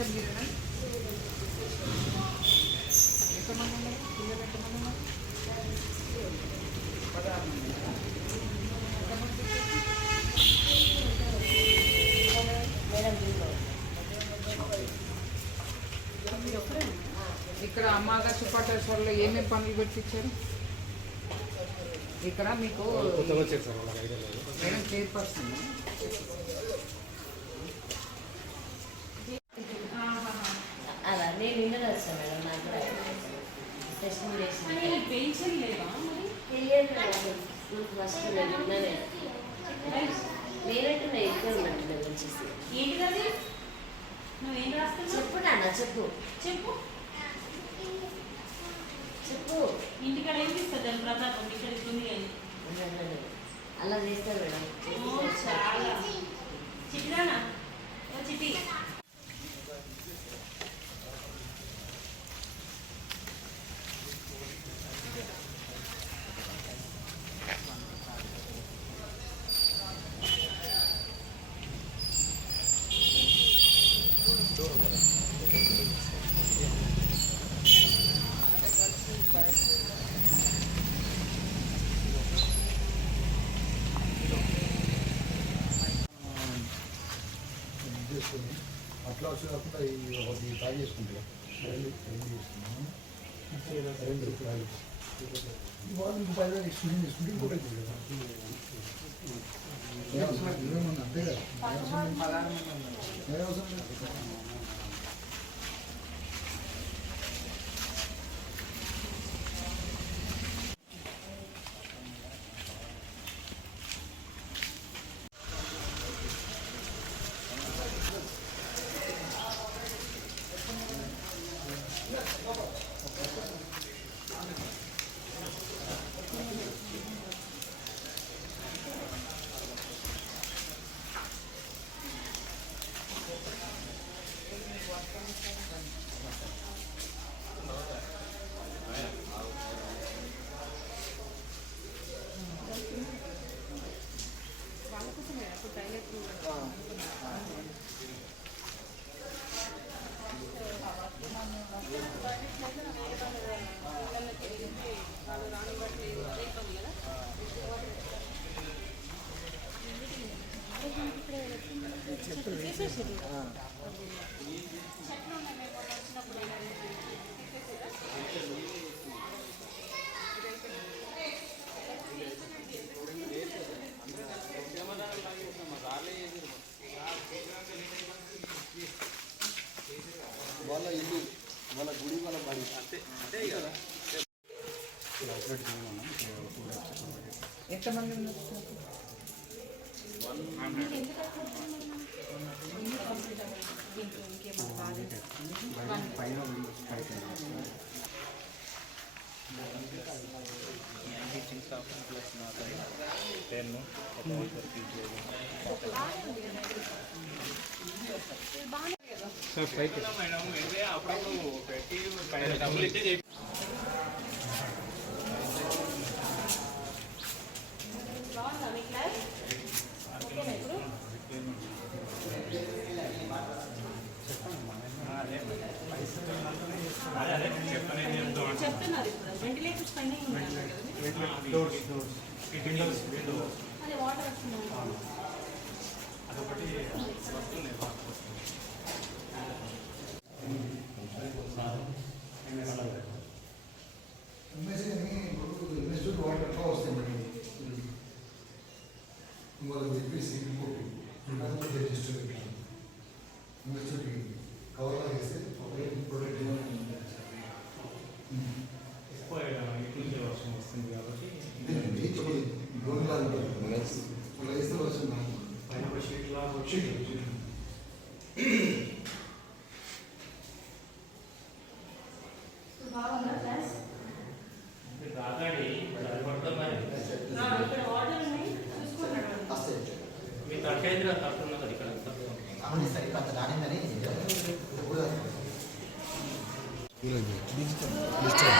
Teacher మీరేనా ఎంతమంది ఉన్నారు పిల్లలు ఎంతమంది ఉన్నారు పదహారు మంది ఎంతమంది teachers? మీరు ఒక్కరేనా? ఇక్కడ అమ్మగా చుపాటేశ్వర్లో ఏమేమి పనులు పెట్టించారు ఇక్కడ మీకు మేడం చైర్పర్సన్ అలా నేను విన్నది వచ్చాను మేడం నాకు కూడా టెస్ట్ చేసింది పెన్షన్ లేవా మరి తెలియదు నాకు ఫస్ట్ నేను విన్నదే ఎక్కువ ఇక్కడ నేను వచ్చేసి ఏంటిది నువ్వేం రాస్తావు చెప్పు. నాన్న చెప్పు చెప్పు చెప్పు ఇంటికాడ ఏం తీస్తుంది దాని ప్రతాపం ఇక్కడ ఇస్తుంది కానీ అలా చేస్తారు మేడం చాలా చిట్టిరానా ఓ చిట్టి వచ్చి కాకుండా ఈ ఒకటి ట్రై చేసుకుంటాం. రెండు రెండు చేసుకున్నాం రెండు ట్రై ఇవాళ ఇంకో పది వేలు స్టూడెంట్ తీసుకుంటే ఇంకోటి లేదు, ఇరవై మంది అంతే కదా ఏ చెప్పండి లేదు. పదహారు మంది ఉన్నారు ఏ అవసరం లేదు. వాళ్ళ ఇల్లు వాళ్ళ గుడి వాళ్ళ బడి. ఎంతమంది పైకి బాగుందా మీ క్లాస్ ఓకేనా ఇప్పుడు చెప్తున్నారు వెంటిలేటర్స్ పైన అదే వాటర్ వస్తున్నాయి ఎంఎస్సీ అని ఇప్పుడు ఇన్స్టిట్యూట్ వాటర్ ఎట్లా వస్తాయి మరి చెప్పేసి రిపోర్ట్ రిజిస్టర్ ఎయితేనా ఎయిత్కే డిజిటలా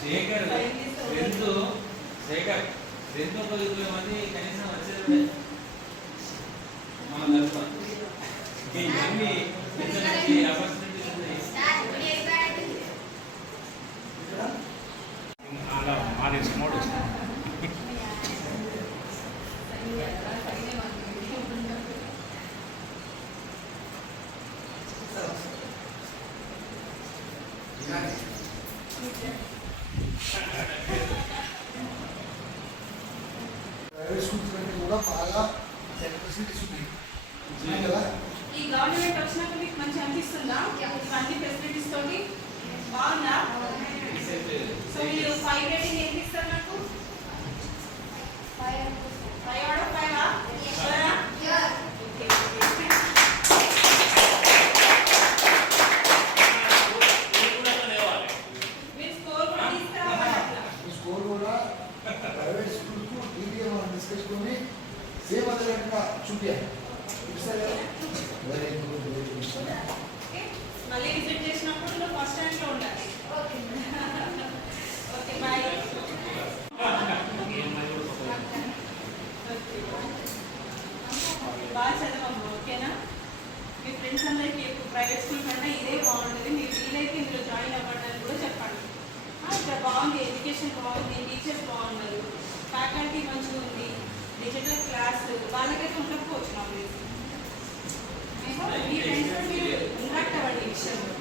శేఖర్ రెండు శేఖర్ రెండు పది మంది కనీసం వచ్చేది మన తరఫున ఇవన్నీ కదా ఈ గవర్నమెంట్ వచ్చినాక మీకు మంచి అనిపిస్తుందా? ఇవన్నీ ఫెసిలిటీస్ తోటి? బాగుందా? సో మీరు ఫైవ్ రేటింగ్ ఎంత ఇస్తారు నాకు? ఫైవ్ ఆఫ్ ఫైవ్ అవ్వడానికి కూడా చెప్పండి ఇక్కడ బాగుంది ఎడ్యుకేషన్ బాగుంది టీచర్స్ బాగున్నారు ఫ్యాకల్టీ మంచిగా ఉంది డిజిటల్ క్లాస్ వాళ్ళకైతే ఉండకపోవచ్చు నాకు. మీ ఫ్రెండ్స్ మీరు ఇంట్రాక్ట్ అవ్వండి ఈ విషయంలో.